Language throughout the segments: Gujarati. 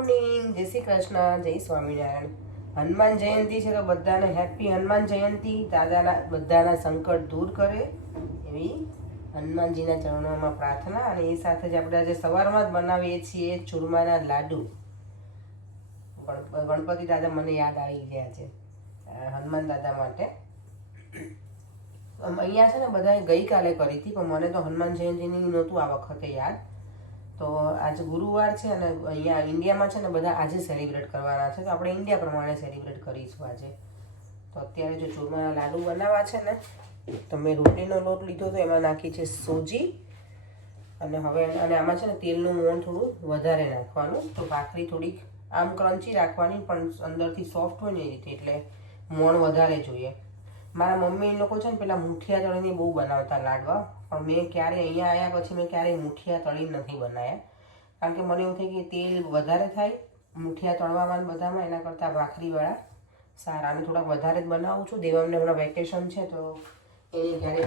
મોર્નિંગ, જય શ્રી કૃષ્ણ, જય સ્વામિનારાયણ. હનુમાન જયંતિ છે તો બધાને હેપી હનુમાન જયંતિ. દાદાના બધાના સંકટ દૂર કરે એવી હનુમાનજીના ચરણોમાં પ્રાર્થના. અને એ સાથે જ આપણે આજે સવારમાં જ બનાવીએ છીએ ચૂરમાના લાડુ. ગણપતિ દાદા મને યાદ આવી ગયા છે હનુમાન દાદા માટે. અહીંયા છે ને બધાએ ગઈકાલે કરી હતી, પણ મને તો હનુમાન જયંતિની નહોતું આ વખતે યાદ. તો આજે ગુરુવાર છે અને અહીંયા ઇન્ડિયામાં છે ને બધા આજે સેલિબ્રેટ કરવાના છે, તો આપણે ઇન્ડિયા પ્રમાણે સેલિબ્રેટ કરીશું આજે. તો અત્યારે જો ચૂરમાના લાડુ બનાવવા છે ને, તો મેં રોટલીનો લોટ લીધો તો એમાં નાખી છે સોજી. અને હવે અને આમાં છે ને તેલનું મોણ થોડું વધારે નાખવાનું, તો ભાખરી થોડીક આમ ક્રન્ચી રાખવાની પણ અંદરથી સોફ્ટ હોય ને એ રીતે, એટલે મોણ વધારે જોઈએ. મારા મમ્મી લોકો છે ને પેલા મુઠિયા તળીને બહુ બનાવતા લાડવા, પણ મેં ક્યારે અહીંયા આવ્યા પછી મેં ક્યારેય મુઠિયા તળી નથી બનાવ્યા, કારણ કે મને એવું થાય કે તેલ વધારે થાય મુઠિયા તળવામાં બધામાં, એના કરતાં ભાખરીવાળા સારા. અને થોડાક વધારે જ બનાવું છું. દેવામને હમણાં વેકેશન છે તો એને જ્યારે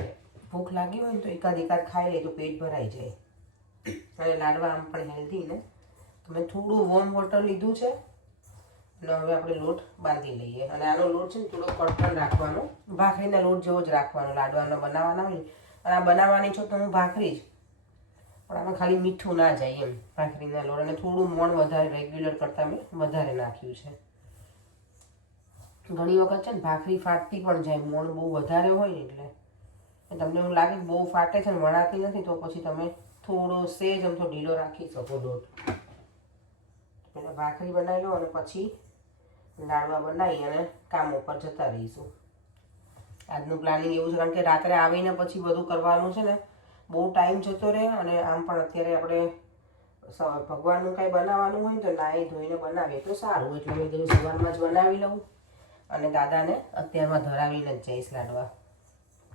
ભૂખ લાગી હોય ને તો એકાદ ખાઈ લે તો પેટ ભરાઈ જાય. અને લાડવા આમ પણ હેલ્ધી ને. તો મેં થોડું વોર્મ વોટર લીધું છે અને હવે આપણે લોટ બાંધી લઈએ. અને આનો લોટ છે ને થોડો કડકડ રાખવાનો, ભાખરીના લોટ જેવો જ રાખવાનો. લાડવાના બનાવવાના હોય ને, અને આ બનાવવાની છો તો હું ભાખરી જ, પણ આમાં ખાલી મીઠું ના જાય એમ ભાખરીના લોટ. અને થોડું મોણ વધારે રેગ્યુલર કરતાં મેં વધારે નાખ્યું છે. ઘણી વખત છે ને ભાખરી ફાટતી પણ જાય, મોણ બહુ વધારે હોય ને એટલે. તમને એવું લાગે કે બહુ ફાટે છે ને વણાતી નથી, તો પછી તમે થોડો સેજ અમથો ઢીલો રાખી શકો લોટ. પહેલાં ભાખરી બનાવી લો અને પછી લાડવા બનાવી અને કામ ઉપર જતા રહીશું. આજનું પ્લાનિંગ એવું છે, કારણ કે રાત્રે આવીને પછી બધું કરવાનું છે ને, બહુ ટાઈમ જતો રહે. અને આમ પણ અત્યારે આપણે ભગવાનનું કાંઈ બનાવવાનું હોય ને તો નાહી ધોઈને બનાવીએ તો સારું. એટલે મેં કીધું સવારમાં જ બનાવી લઉં અને દાદાને અત્યારમાં ધરાવીને જ જઈશ લાડવા.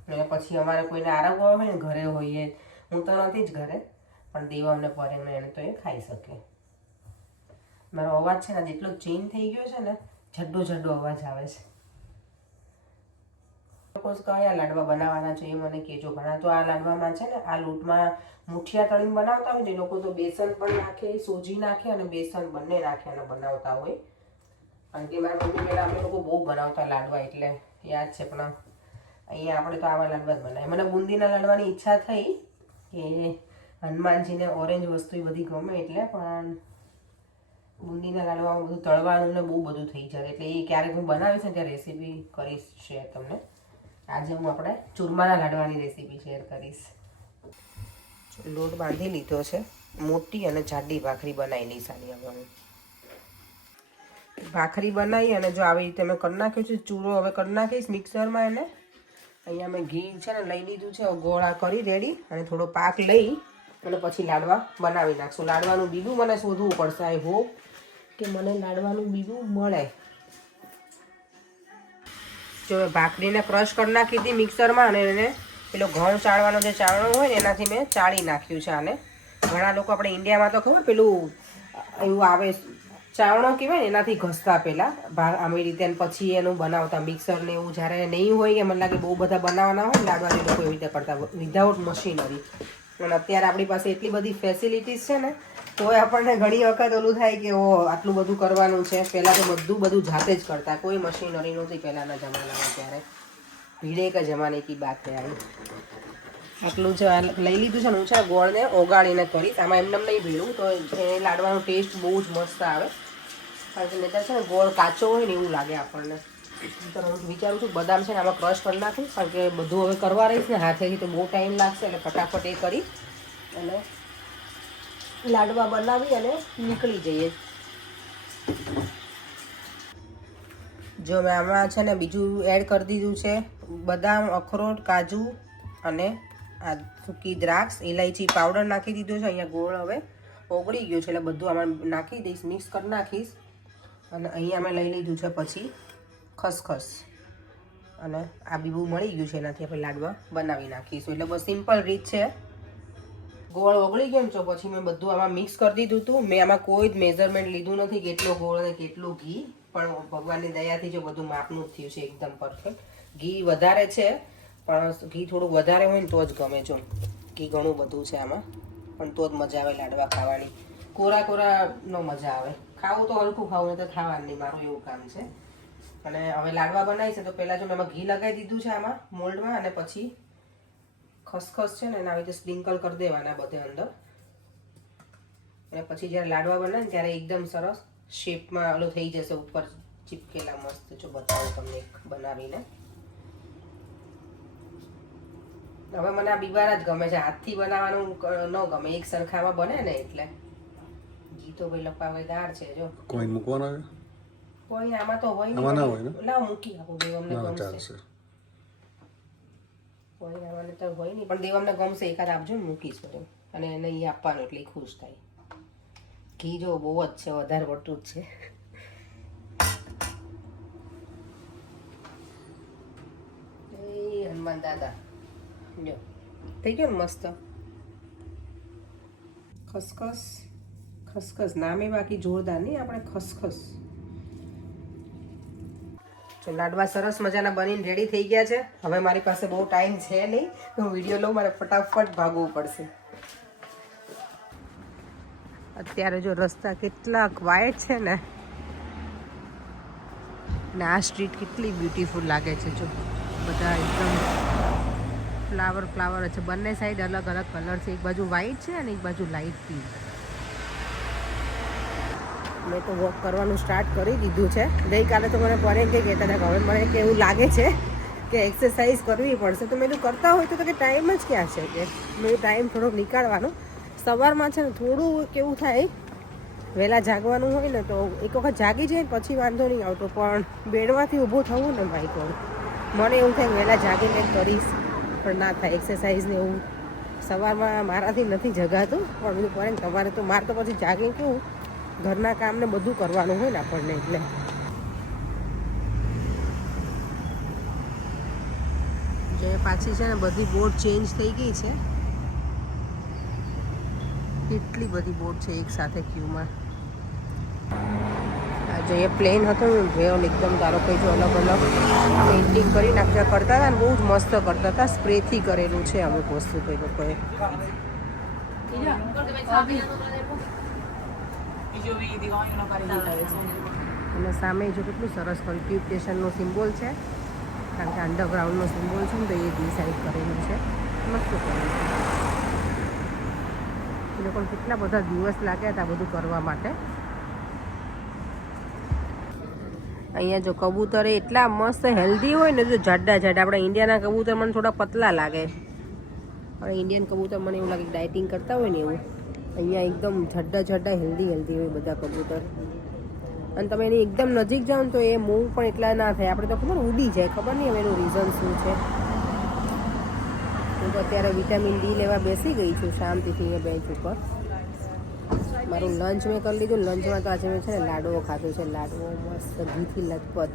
અને પછી અમારે કોઈને આરગવા હોય ને, ઘરે હોઈએ, હું તો નથી જ ઘરે, પણ દેવાને પરેને એને તો એ ખાઈ શકે. મારો અવાજ છે ને જેટલો ચેન્જ થઈ ગયો છે ને, જડ્ડો અવાજ આવે છે. કયા લાડવા બનાવવાના છે એ મને કહેજો. ઘણા તો આ લાડવામાં છે ને, આ લોટમાં મુઠિયા તળીને બનાવતા હોય ને, એ લોકો તો બેસન પણ નાખે, સોજી નાખે અને બેસન બંને નાખે અને બનાવતા હોય. કારણ કે મારા મમ્મી પહેલાં અમે લોકો બહુ બનાવતા લાડવા, એટલે યાદ છે. પણ અહીંયા આપણે તો આવા લાડવા જ બનાવીએ. મને બુંદીના લાડવાની ઈચ્છા થઈ કે હનુમાનજીને ઓરેન્જ વસ્તુ બધી ગમે એટલે, પણ બુંદીના લાડવામાં બધું તળવાનું ને બહુ બધું થઈ જાય, એટલે એ ક્યારેક હું બનાવીશ ને ત્યાં રેસીપી કરીશ શેર તમને. આજે હું આપણે ચૂરમાના લાડવાની રેસીપી શેર કરીશ. લોટ બાંધી લીધો છે, મોટી અને જાડી ભાખરી બનાવી લઈશ આની. હવે હું ભાખરી બનાવી અને જો આવી રીતે મેં કરી નાખ્યું છે ચૂરો, હવે કરી નાખીશ મિક્સરમાં એને. અહીંયા મેં ઘી છે ને લઈ લીધું છે, ગોળા કરી રેડી, અને થોડો પાક લઈ અને પછી લાડવા બનાવી નાખશું. લાડવાનું બીજું મને શોધવું પડશે. આઈ હોપ કે મને લાડવાનું બીજું મળે. જો ભાખરીને ક્રશ કરી નાખી હતી મિક્સરમાં, અને એને પેલો ઘઉં ચાળવાનો જે ચાળણો હોય ને એનાથી મેં ચાળી નાખ્યું છે આને. ઘણા લોકો આપણે ઇન્ડિયામાં તો ખબર પેલું એવું આવે ચાવણો કહેવાય ને, એનાથી ઘસતા પહેલાં આવી રીતે, પછી એનું બનાવતા મિક્સરને એવું. જ્યારે નહીં હોય કે મને લાગે બહુ બધા બનાવવાના હોય ને લાડવાની, લોકો એવી રીતે કરતા વિધાઉટ મશીનરી. અને અત્યારે આપણી પાસે એટલી બધી ફેસિલિટીઝ છે ને, તોય આપણને ઘણી વખત ઓલું થાય કે ઓ આટલું બધું કરવાનું છે. પહેલાં તો બધું જાતે જ કરતા, કોઈ મશીનરી નહોતી પહેલાંના જમાનામાં. ત્યારે ભીડે કે જમાને કી બાત આવી. આટલું જ લઈ લીધું છે ને. હું છે ગોળને ઓગાળીને કરીશ, આમાં એમને નહીં ભીડું તો એ લાડવાનો ટેસ્ટ બહુ જ મસ્ત આવે. કારણ કે નહીંતર છે ને ગોળ કાચો હોય ને એવું લાગે આપણને. તો હું વિચારું છું બદામ છે ને આમાં ક્રશ કરી નાખું, કારણ કે બધું હવે કરવા રહીશ ને હાથેથી તો બહુ ટાઈમ લાગશે, એટલે ફટાફટ એ કરી અને લાડવા બનાવી અને નીકળી જઈએ. જો મેં આમાં છે ને બીજું એડ કરી દીધું છે બદામ, અખરોટ, કાજુ અને આ સૂકી દ્રાક્ષ, ઇલાયચી પાવડર નાખી દીધો છે. અહીંયા ગોળ હવે ઓગળી ગયો છે, એટલે બધું આમાં નાખી દઈશ, મિક્સ કરી નાખીશ. અને અહીંયા મેં લઈ લીધું છે પછી ખસખસ, અને આ બીબું મળી ગયું છે, એનાથી આપણે લાડવા બનાવી નાખીશું. એટલે બસ સિમ્પલ રીત છે. ગોળ ઓગળી ગયો ને તો પછી મેં બધું આમાં મિક્સ કરી દીધું હતું. મેં આમાં કોઈ જ મેઝરમેન્ટ લીધું નથી, કેટલો ગોળ અને કેટલું ઘી, પણ ભગવાનની દયાથી જો બધું માપનું જ થયું છે, એકદમ પરફેક્ટ. ઘી વધારે છે, પણ ઘી થોડું વધારે હોય ને તો જ ગમે. જો ઘી ઘણું બધું છે આમાં, પણ તો જ મજા આવે લાડવા ખાવાની. કોરા કોરા નો મજા આવે. ખાવું તો હલકું ખાવું તો ખાવાનું નહીં, મારું એવું કામ છે. અને હવે લાડવા બનાવી છે તો પહેલાં જો મેં એમાં ઘી લગાવી દીધું છે આમાં મોલ્ડમાં, અને પછી ખસખસ છે ને એના આવી રીતે સ્પ્રિંકલ કરી દેવાના બધે અંદર. અને પછી જ્યારે લાડવા બનાવે ને ત્યારે એકદમ સરસ શેપમાં ઓલો થઈ જશે, ઉપર ચીપકેલા મસ્ત. જો બતાવું તમને એક બનાવીને. હવે મને આ બીબાર જ ગમે છે, હાથથી બનાવવાનું ન ગમે, એક સરખામાં બને ને એટલે. ઘી તો ભાઈ લપાવેદાર છે. જો કોઈ મૂકવાનો આવે કોઈ આમાં તો હોય આમાં ના હોય ને, લાવ મૂકી આપું, દેવમને ગમશે. ચાલશે. કોઈ આમાં તો હોય નહીં, પણ દેવમને ગમશે એકાદ આપજો ને, મૂકીશ બધું. અને એને એ આપવાનું એટલે ખુશ થાય. ઘી જો બહુ જ છે, વધારે પડતું જ છે. એ હનુમાન દાદા જો થઈ ગયો ને મસ્ત. ખસખસ ખસખસ નામે બાકી જોરદાર નહીં, આપણે ખસખસ. તો લાડવા સરસ મજાના બનીને રેડી થઈ ગયા છે. હવે મારી પાસે બહુ ટાઈમ છે નહીં, હું વિડીયો લઉં, મારે ફટાફટ ભાગવું પડશે. અત્યારે જો રસ્તા કેટલા ક્વાયટ છે ને આ સ્ટ્રીટ કેટલી બ્યુટીફુલ લાગે છે. જો બધા એકદમ ફ્લાવર ફ્લાવર છે, બંને સાઈડ અલગ અલગ કલર છે. એક બાજુ વ્હાઈટ છે અને એક બાજુ લાઇટ પિંક. મેં તો વોક કરવાનું સ્ટાર્ટ કરી દીધું છે. ગઈકાલે તો મને પરેશ કંઈ કહેતા હતા કે હવે મને કે એવું લાગે છે કે એક્સરસાઇઝ કરવી પડશે. તો મેં કરતા હોય તો કે ટાઈમ જ ક્યાં છે, કે મેં ટાઈમ થોડોક નીકાળવાનો. સવારમાં છે ને થોડું કેવું થાય, વહેલા જાગવાનું હોય ને તો એક વખત જાગી જાય પછી વાંધો નહીં આવતો, પણ બેડમાંથી ઊભું થવું ને ભાઈ કહું, મને એવું થાય વહેલા જાગીને કરીશ પણ ના થાય. એક્સરસાઇઝ ને એવું સવારમાં મારાથી નથી જગાતું. પણ બધું પડે ને તમારે તો, મારે તો પછી જાગીને કેવું ઘરના કામને બધું કરવાનું હોય ને આપણને, એટલે જે પાછી છે ને બધી બોટ ચેન્જ થઈ ગઈ છે. કેટલી બધી બોટ છે એક સાથે ક્યુમાં. જે એ પ્લેન હતો ને વેલ એકદમ તારો કંઈ જો અલગ અલગ પેઇન્ટિંગ કરી નાખ્યા કરતા હતા ને, બહુ જ મસ્ત કરતા હતા. સ્પ્રેથી કરેલું છે અમુક વસ્તુ કોઈ લોકોએ. અને સામે જો કેટલું સરસ કર્યું, ટ્યુબ સ્ટેશનનો સિમ્બોલ છે, કારણ કે અંડરગ્રાઉન્ડનો સિમ્બોલ છે ને તો એ ડિસાઇડ કરેલું છે. મસ્ત કરેલું છે. એ લોકોને કેટલા બધા દિવસ લાગ્યા હતા બધું કરવા માટે. અહીંયા જો કબૂતર એટલા મસ્ત હેલ્ધી હોય ને, જો જાડા જાડા. આપણા ઇન્ડિયાના કબૂતર મને થોડા પતલા લાગે, પણ ઇન્ડિયન કબૂતર મને એવું લાગે કે ડાયટિંગ કરતા હોય ને એવું. અહીંયા એકદમ જાડા જાડા હેલ્ધી હોય બધા કબૂતર. અને તમે એની એકદમ નજીક જાઓ ને તો એ મૂવ પણ એટલા ના થાય. આપણે તો ખબર ઉડી જાય, ખબર નહીં હવે એનું રીઝન શું છે. હું તો અત્યારે વિટામિન ડી લેવા બેસી ગઈ છું શાંતિથી અહીંયા બેન્ચ ઉપર. મારું લંચ મેં કરી લીધું. લંચમાં તો આજે મેં છે ને લાડવો ખાધો છે. લાડવો મસ્ત ઘીથી લથપથ.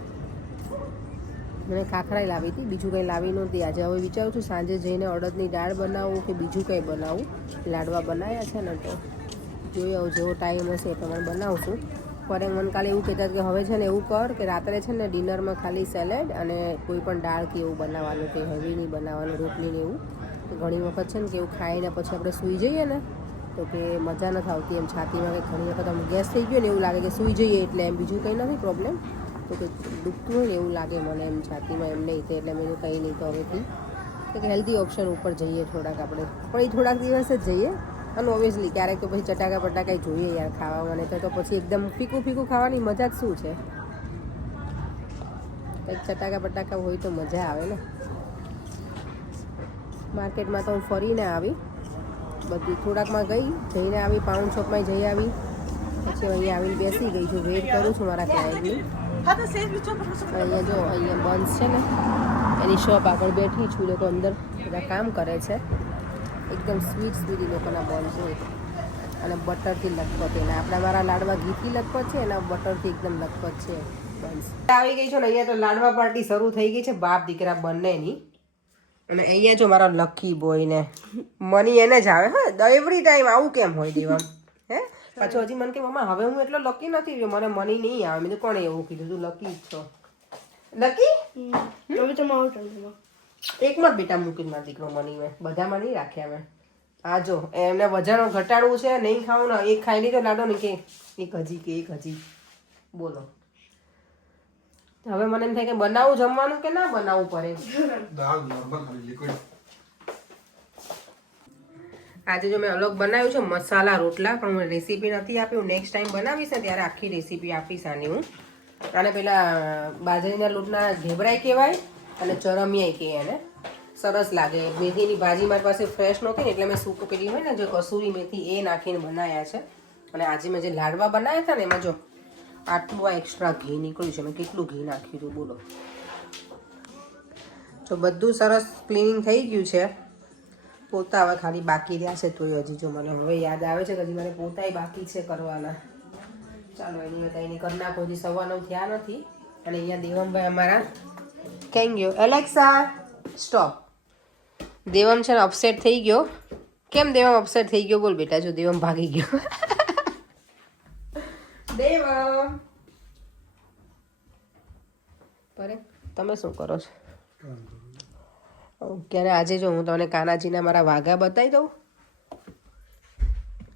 મને ખાખરાઈ લાવી હતી, બીજું કંઈ લાવી નહોતી આજે. હવે વિચારું છું સાંજે જઈને અડદની દાળ બનાવું કે બીજું કંઈ બનાવું. લાડવા બનાવ્યા છે ને તો જોઈ આવું, જેવો ટાઈમ હશે એ પ્રમાણે બનાવશું. પર મને કાલે એવું કહેતા કે હવે છે ને એવું કર કે રાત્રે છે ને ડિનરમાં ખાલી સેલેડ અને કોઈ પણ દાળ કે એવું બનાવવાનું, કંઈ હેવી નહીં બનાવવાનું, રોટલી ને એવું. તો ઘણી વખત છે ને કે એવું ખાઈને પછી આપણે સૂઈ જઈએ ને તો કે મજા નથી આવતી એમ છાતીમાં. કે ઘણી વખત આમ ગેસ થઈ ગયો ને એવું લાગે કે સૂઈ જઈએ એટલે, એમ બીજું કંઈ નથી પ્રોબ્લેમ. તો કે દુખતું હોય ને એવું લાગે મને એમ છાતીમાં, એમ નહીં. તો એટલે મેં કંઈ નહીં, તો હવેથી કે હેલ્ધી ઓપ્શન ઉપર જઈએ થોડાક આપણે, પણ એ થોડાક દિવસ જ જઈએ. અને ઓબ્વિયસલી ક્યારેક તો પછી ચટાકા પટાકા જોઈએ યાર ખાવા મને તો પછી એકદમ ફીકું ફીકું ખાવાની મજા જ શું છે. કંઈક ચટાકા પટાકા હોય તો મજા આવે ને. માર્કેટમાં તો હું ફરીને આવી, બધી થોડાકમાં જઈને આવી, પાઉન્ડ શોપમાં જઈ આવી, પછી અહીંયા આવીને બેસી ગઈ છું, વેઇટ કરું છું મારા ક્લાયન્ટની. અહીંયા જો અહીંયા બન્સ છે ને એની શોપ આગળ બેઠી છું. લોકો અંદર બધા કામ કરે છે. એકદમ સ્વીટ સ્વીટ એ લોકોના બન્સ હોય અને બટરથી લથપથ. એના આપણા મારા લાડવા ઘીથી લથપથ છે, એના બટરથી એકદમ લથપથ છે બન્સ. આવી ગઈ છો ને અહીંયા તો લાડવા પાર્ટી શરૂ થઈ ગઈ છે બાપ દીકરા બંનેની. અને અહીંયા જો મારો લકી બોય ને મની એને જ આવે. હા એવરી ટાઈમ આવું કેમ હોય દેવા? હે પાછું હજી મને કે મમ્મા હવે હું એટલો લકી નથી રહ્યો, મને મની નહીં આવે. મેં તો કોણે એવું કીધું? તું લકી જ છો. લકી એકમાં જ બેટા મૂકી મારા દીકરો મની મેં બધામાં નહીં રાખ્યા મેં. આ જો એમને વજન ઘટાડવું છે, નહીં ખાવું ને એક ખાઈ લીધો લાડો ને કે એક હજી બોલો. હવે મને એમ થાય કે બનાવું જમવાનું કે ના બનાવવું પડે. આજે જો મેં અલગ બનાવ્યું છે મસાલા રોટલા, પણ હું રેસીપી નથી આપી. હું નેક્સ્ટ ટાઈમ બનાવીશ ને ત્યારે આખી રેસીપી આપીશ આની હું. અને પેલા બાજરીના લોટના ઘેબરાય કહેવાય અને ચરમિયાય કહે એને. સરસ લાગે. મેથીની ભાજી મારી પાસે ફ્રેશ નહોતી ને એટલે મેં સૂકું પેલી હોય ને જે કસૂરી મેથી એ નાખીને બનાવ્યા છે. અને આજે મેં જે લાડવા બનાવ્યા હતા ને એમાં જો આટલું આ એક્સ્ટ્રા ઘી નીકળ્યું છે. મેં કેટલું ઘી નાખ્યું હતું બોલો. જો બધું સરસ ક્લીનિંગ થઈ ગયું છે. પોતા હવે ખાલી બાકી રહ્યા છે. તો હજી જો મને હવે યાદ આવે છે કે હજી મારે પોતાય બાકી છે કરવાના. ચાલો એની હતા એની કરી નાખો. હજી 9:15 થયા નથી. અને અહીંયા દેવમભાઈ અમારા ક્યાં ગયો? Alexa stop. દેવમ છે ને અપસેટ થઈ ગયો. કેમ દેવમ અપસેટ થઈ ગયો બોલ બેટા? જો દેવમ ભાગી ગયો. દેવમ પરે તમે શું કરો છો? ક્યારે આજે જો હું તમને કાનાજીના મારા વાઘા બતાવી દઉં.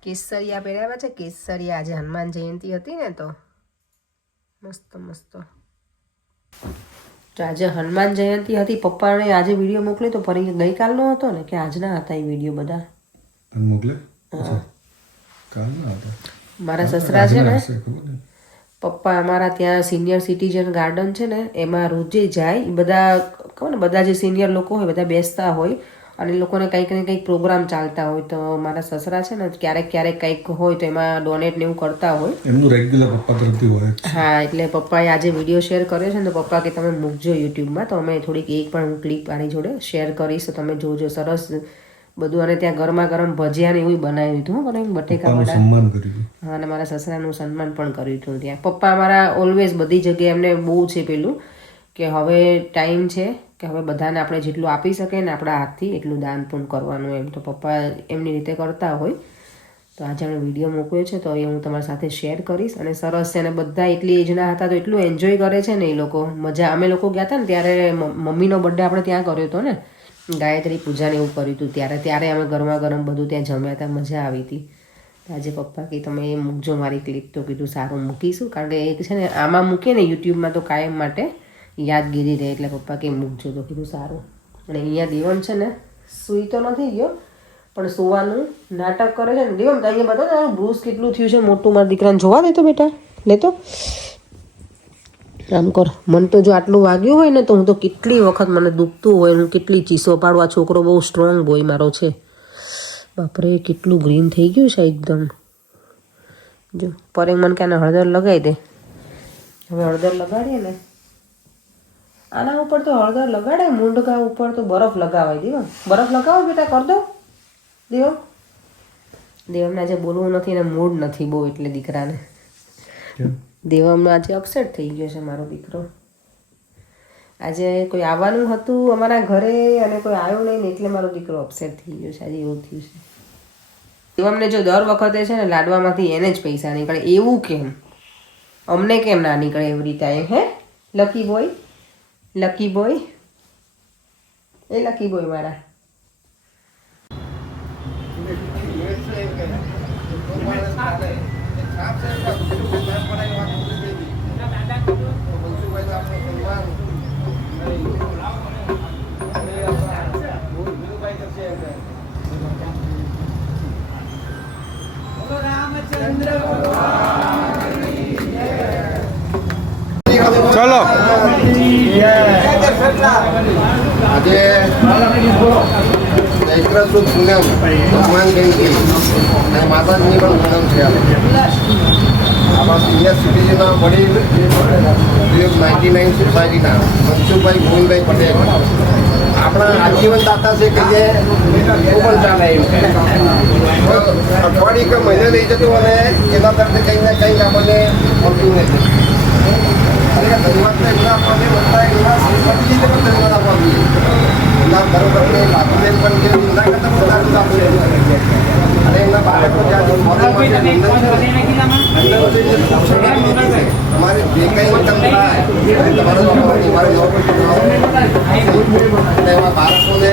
કેસરિયા પહેર્યા છે. કેસરિયા આજે હનુમાન જયંતિ હતી ને તો મસ્ત મસ્ત. તો આજે હનુમાન જયંતિ હતી. પપ્પાને આજે વિડીયો મોકલ્યો તો ફરી ગઈકાલનો હતો ને કે આજના હતા એ વિડીયો બધા મોકલે. મારા સસરા છે ને પપ્પા અમારા ત્યાં સિનિયર સિટીઝન ગાર્ડન છે ને એમાં રોજે જાય. બધા કહો ને બધા જે સિનિયર લોકો હોય બધા બેસતા હોય અને એ લોકોને કંઈક ને કંઈક પ્રોગ્રામ ચાલતા હોય. તો મારા સસરા છે ને ક્યારેક કંઈક હોય તો એમાં ડોનેટ ને એવું કરતા હોય. એમનું રેગ્યુલર પપ્પા તરફથી હોય. હા એટલે પપ્પાએ આજે વિડીયો શેર કર્યો છે ને તો પપ્પા કે તમે મૂકજો યુટ્યુબમાં. તો અમે થોડીક એક પણ હું ક્લિપ આની જોડે શેર કરીશ તો તમે જોજો. સરસ બધું. અને ત્યાં ગરમા ગરમ ભજીયા ને એવું બનાવ્યું હતું. પણ બટેકા વડા. હા અને મારા સસરાનું સન્માન પણ કર્યું હતું ત્યાં. પપ્પા અમારા ઓલવેઝ બધી જગ્યાએ એમને બહુ છે પેલું કે હવે ટાઈમ છે કે હવે બધાને આપણે જેટલું આપી શકીએ ને આપણા હાથથી એટલું દાન પૂન કરવાનું. એમ તો પપ્પા એમની રીતે કરતા હોય. તો આજે અમે વિડીયો મૂક્યો છે તો એ હું તમારી સાથે શેર કરીશ. અને સરસ છે. અને બધા એટલી એજના હતા તો એટલું એન્જોય કરે છે ને એ લોકો. મજા. અમે લોકો ગયા હતા ને ત્યારે મમ્મીનો બર્થડે આપણે ત્યાં કર્યો હતો ને ગાયત્રી પૂજાને એવું કર્યું હતું ત્યારે અમે ગરમા ગરમ બધું ત્યાં જમ્યા હતા. મજા આવી હતી. આજે પપ્પા કે તમે એ મૂકજો મારી ક્લિપ. તો કીધું સારું મૂકીશું. કારણ કે એક છે ને આમાં મૂકીએ ને યુટ્યુબમાં તો કાયમ માટે યાદગીરી રહે. એટલે પપ્પા કે મૂકજો. તો કીધું સારું. અને અહીંયા દેવમ છે ને સૂઈ તો નથી ગયો પણ સુવાનું નાટક કરે છે ને. દેવમ તો અહીંયા બતાવો ને બ્રુસ કેટલું થયું છે મોટું. મારા દીકરાને જોવા દે તો બેટા. લેતો આમ કર. મને તો જો આટલું વાગ્યું હોય ને તો હું તો કેટલી વખત મને દુખતું હોય હું કેટલી ચીસો પાડું. આ છોકરો બહુ સ્ટ્રોંગ બોય મારો છે. બાપરે કેટલું ગ્રીન થઈ ગયું છે એકદમ. જો પરે મને કે હળદર લગાવી દે. હવે હળદર લગાડીએ ને આના ઉપર તો હળદર લગાડે. મૂંઢકા ઉપર તો બરફ લગાવાય. દેવમ બરફ લગાવો બેટા. કર દો દેવમ. દેવમને આજે બોલવું નથી ને મૂડ નથી બહુ એટલે દીકરાને. દેવમનો આજે અપસેટ થઈ ગયો છે મારો દીકરો. આજે કોઈ આવવાનું હતું અમારા ઘરે અને કોઈ આવ્યો નહીં ને એટલે મારો દીકરો અપસેટ થઈ ગયો છે. આજે એવું થયું છે. દેવમને જો દર વખતે છે ને લાડવામાંથી એને જ પૈસા નીકળે. એવું કેમ? અમને કેમ ના નીકળે every time? Hey lucky boy. Lucky boy. એ લકી બોય મારા. ચલો આજે ચૈત્ર સુદ પૂનમ હનુમાન જયંતિ અને માતાજીની પણ પૂનમ છે. આપણા સિનિયર સિટીઝનના વડીલ 99 સોસાયટીના મનસુખભાઈ ગોવિંદભાઈ પટેલ આપણા આજીવન દાતા છે કે જે પણ ચાલે એવું અઠવાડિયે કે મહિને લઈ જતું અને એના તરફથી કંઈક ને કંઈક આપણને મળતું નથી. અને ધન્યવાદ તો એમના આપણને બધા એમના શ્રીમતીજીને પણ ધન્યવાદ આપવા જોઈએ. એમના બરોબરને બાપુને પણ જે એમના કરતાં વધારે આપશે. અને એમના બાળકો જ્યાં તમારે જે કંઈ ઇન્કમ થાય તમારો તમારે અને એવા બાળકોને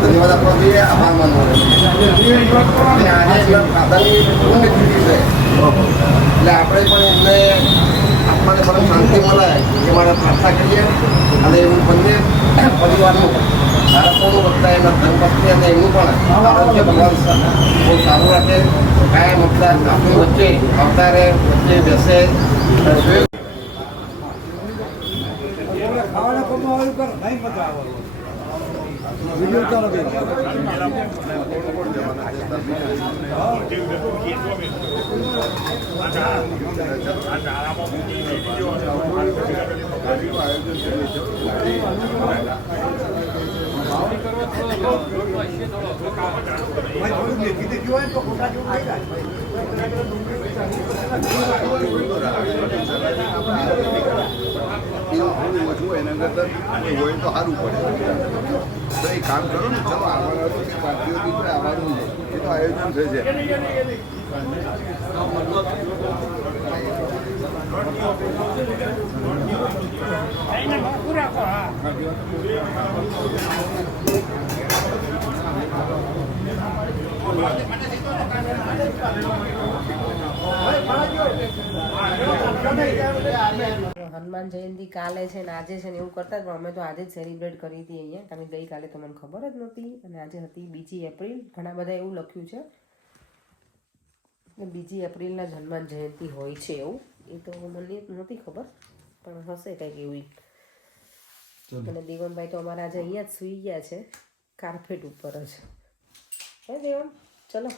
ધન્યવાદ આપવા જોઈએ, આભાર માનવો જોઈએ. અને આજે દાદાની પુણ્યતિથિ છે એટલે આપણે પણ એમને આપણને પરમ શાંતિ મળે એ માટે પ્રાર્થના કરીએ. અને એવું બંને પરિવારનું બાળકોનું વત્તા એમના ધર્મપત્ની અને એમનું પણ આરોગ્ય ભગવાન બહુ સારું રાખે. કાયમ આપણી વચ્ચે અવતારે વચ્ચે બેસે. ખાવાના પગમાં આવ્યું કર નહીં મજા આવે વિડીયો ચાલો એના કરતાં હોય તો સારું પડે. તો એ કામ કરો ને, ચલો આવવાનું પાર્ટીઓથી આવવાનું એ તો આયોજન થશે. હનુમાન જયંતિ કાલે છે ને આજે છે ને એવું કરતા જ, પણ અમે તો આજે જ સેલિબ્રેટ કરી હતી અહીંયા, કારણ કે ગઈકાલે તો મને ખબર જ નહોતી. અને આજે હતી 2 એપ્રિલ. ઘણા બધા એવું લખ્યું છે કે 2 એપ્રિલના જ હનુમાન જયંતિ હોય છે એવું. એ તો મને નહોતી ખબર, પણ હશે કંઈક એવી. અને દેવનભાઈ તો અમારા આજે અહીંયા જ સૂઈ ગયા છે, કાર્પેટ ઉપર જ. હે દેવન, ચલો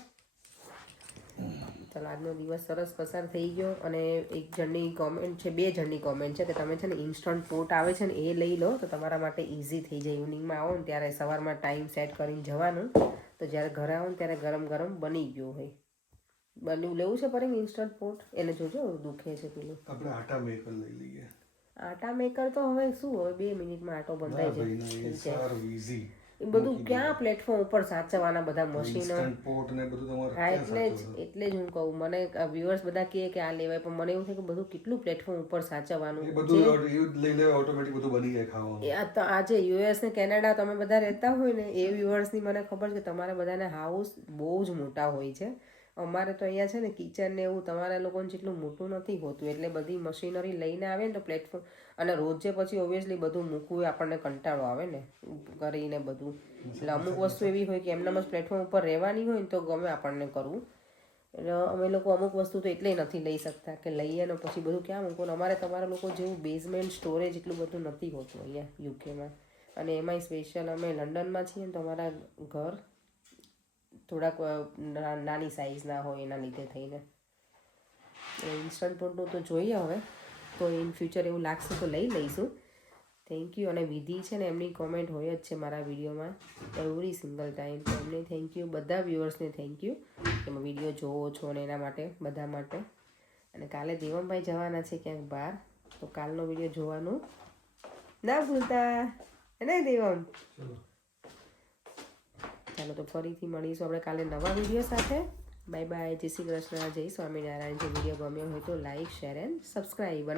ચાલો, આજનો દિવસ સરસ પસાર થઈ ગયો. અને એક જણની કોમેન્ટ છે, 2 જણની કોમેન્ટ છે કે તમે છે ને ઇન્સ્ટન્ટ પોટ આવે છે ને એ લઈ લો તો તમારા માટે ઇઝી થઈ જાય. ઇવનિંગમાં આવો ને ત્યારે સવારમાં ટાઈમ સેટ કરીને જવાનું, તો જ્યારે ઘરે આવો ને ત્યારે ગરમ ગરમ બની ગયું હોય. બન્યું લેવું છે પર ઇન્સ્ટન્ટ પોટ? એને જોજો દુખે છે પેલું. આપણે આટા મેકર લઈ લઈએ. આટા મેકર તો હવે શું, હવે 2 મિનિટમાં આટો બંધાઈ જાય. એ બધું ક્યાં પ્લેટફોર્મ ઉપર સાચવવાના બધા મશીનો. હા, એટલે જ હું કહું, મને વ્યુઅર્સ બધા કહે કે આ લેવાય, પણ મને એવું થાય કે બધું કેટલું પ્લેટફોર્મ ઉપર સાચવવાનું. આજે યુએસ ને કેનેડા તમે બધા રહેતા હોય ને એ વ્યુઅર્સની મને ખબર છે કે તમારા બધાના હાઉસ બહુ જ મોટા હોય છે. અમારે તો અહીંયા છે ને કિચન ને એવું તમારા લોકોને જેટલું મોટું નથી હોતું, એટલે બધી મશીનરી લઈને આવે ને તો પ્લેટફોર્મ, અને રોજે પછી ઓબ્વિયસલી બધું મૂકવું આપણને કંટાળો આવે ને કરીને બધું. એટલે અમુક વસ્તુ એવી હોય કે એમનામ જ પ્લેટફોર્મ ઉપર રહેવાની હોય ને તો ગમે આપણને કરવું. એટલે અમે લોકો અમુક વસ્તુ તો એટલે નથી લઈ શકતા કે લઈએ ને પછી બધું ક્યાં મૂકવું. અમારે તમારા લોકો જેવું બેઝમેન્ટ સ્ટોરેજ એટલું બધું નથી હોતું અહીંયા યુકેમાં. અને એમાંય સ્પેશિયલ અમે લંડનમાં છીએ ને તો અમારા ઘર થોડાક નાની સાઇઝના હોય એના લીધે થઈને ઇન્સ્ટન્ટ પોટનું તો જોઈએ હવે, તો ઇન ફ્યુચર એવું લાગશે તો લઈ લઈશું. Thank you. અને વિધિ છે ને એમની કોમેન્ટ હોય જ છે મારા વિડીયોમાં એવરી સિંગલ ટાઈમ, તો એમને થેન્ક યુ. બધા વ્યુઅર્સને થેન્ક યુ કે વિડીયો જોવો છો ને એના માટે, બધા માટે. અને કાલે દેવમભાઈ જવાના છે ક્યાંક બહાર, તો કાલનો વિડીયો જોવાનું ના ભૂલતા. હે ને દેવમ? ચાલો તો ફરીથી મળીશું આપણે કાલે નવા વિડીયો સાથે. બાય બાય, જય શ્રી કૃષ્ણ, જય સ્વામિનારાયણ. જો વિડીયો ગમ્યો હોય તો લાઈક, શેર એન્ડ સબસ્ક્રાઈબ. અને